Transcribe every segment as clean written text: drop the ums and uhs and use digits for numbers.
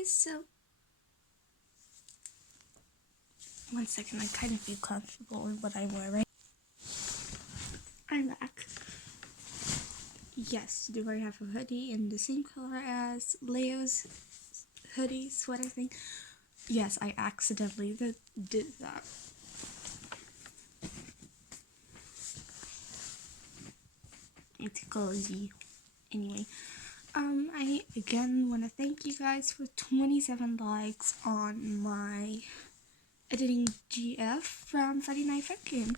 guys, so one second, I kind of feel comfortable in what I wear, right? I'm back. Yes, do I have a hoodie in the same color as Leo's hoodie sweater thing? Yes, I accidentally did that. It's cozy. Anyway, I again want to thank you guys for 27 likes on my editing GF from Friday Night Funkin'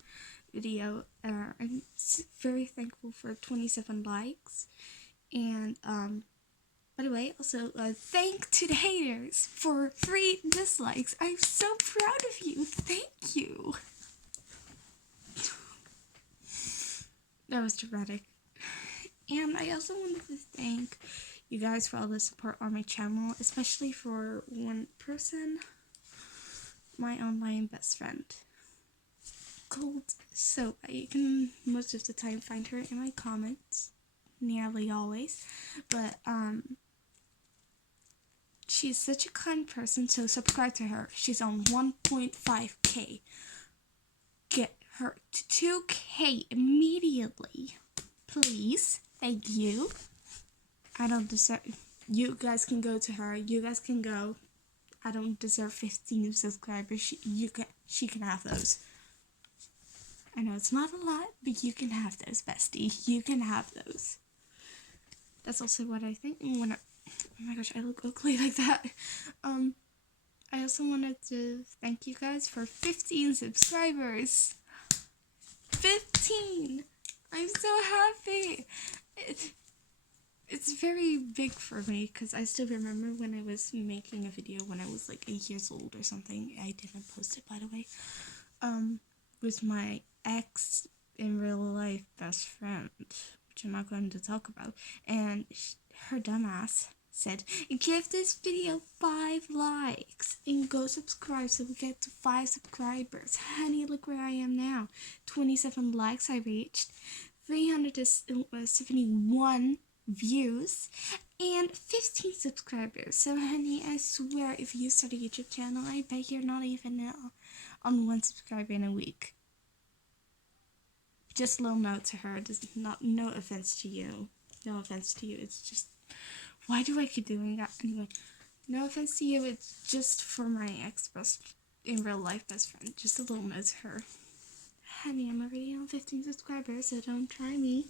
video. I'm very thankful for 27 likes. And, by the way, also, thank to the haters for 3 dislikes. I'm so proud of you. Thank you. That was dramatic. And I also wanted to thank you guys for all the support on my channel, especially for one person, my online best friend, Cold Soba. You can most of the time find her in my comments, nearly always, but she's such a kind person, so subscribe to her. She's on 1.5k. Get her to 2k immediately, please. Thank you. I don't deserve. You guys can go to her. You guys can go. I don't deserve 15 subscribers. She can have those. I know it's not a lot, but you can have those, bestie. You can have those. That's also what I think. Oh my gosh, I look ugly like that. I also wanted to thank you guys for 15 subscribers. 15! I'm so happy. It's very big for me because I still remember when I was making a video when I was like 8 years old or something. I didn't post it, by the way. With my ex in real life best friend, which I'm not going to talk about, and her dumbass said, give this video 5 likes and go subscribe so we get to 5 subscribers. Honey, look where I am now. 27 likes I reached, 371 views, and 15 subscribers. So honey, I swear if you start a YouTube channel, I bet you're not even on 1 subscriber in a week. Just a little note to her. No offense to you. No offense to you. It's just, why do I keep doing that? Anyway, no offense to you. It's just for my in real life best friend. Just a little note to her. Honey, I'm already on 15 subscribers, so don't try me.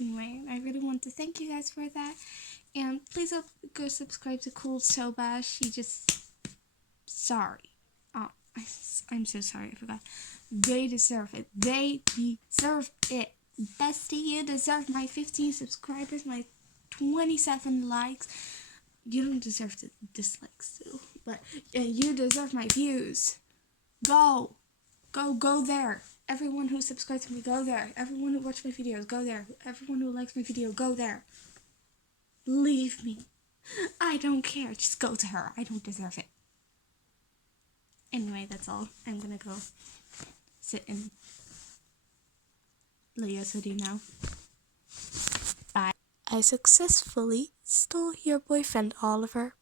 Anyway, I really want to thank you guys for that. And please go subscribe to Cold Soba. She just... Sorry. Oh, I'm so sorry, I forgot. They deserve it. They deserve it. Bestie, you deserve my 15 subscribers, my 27 likes. You don't deserve the dislikes, too. But you deserve my views. Go there. Everyone who subscribes to me, go there. Everyone who watches my videos, go there. Everyone who likes my video, go there. Leave me. I don't care. Just go to her. I don't deserve it. Anyway, that's all. I'm gonna go sit in Leo's hoodie now. Bye. I successfully stole your boyfriend, Oliver.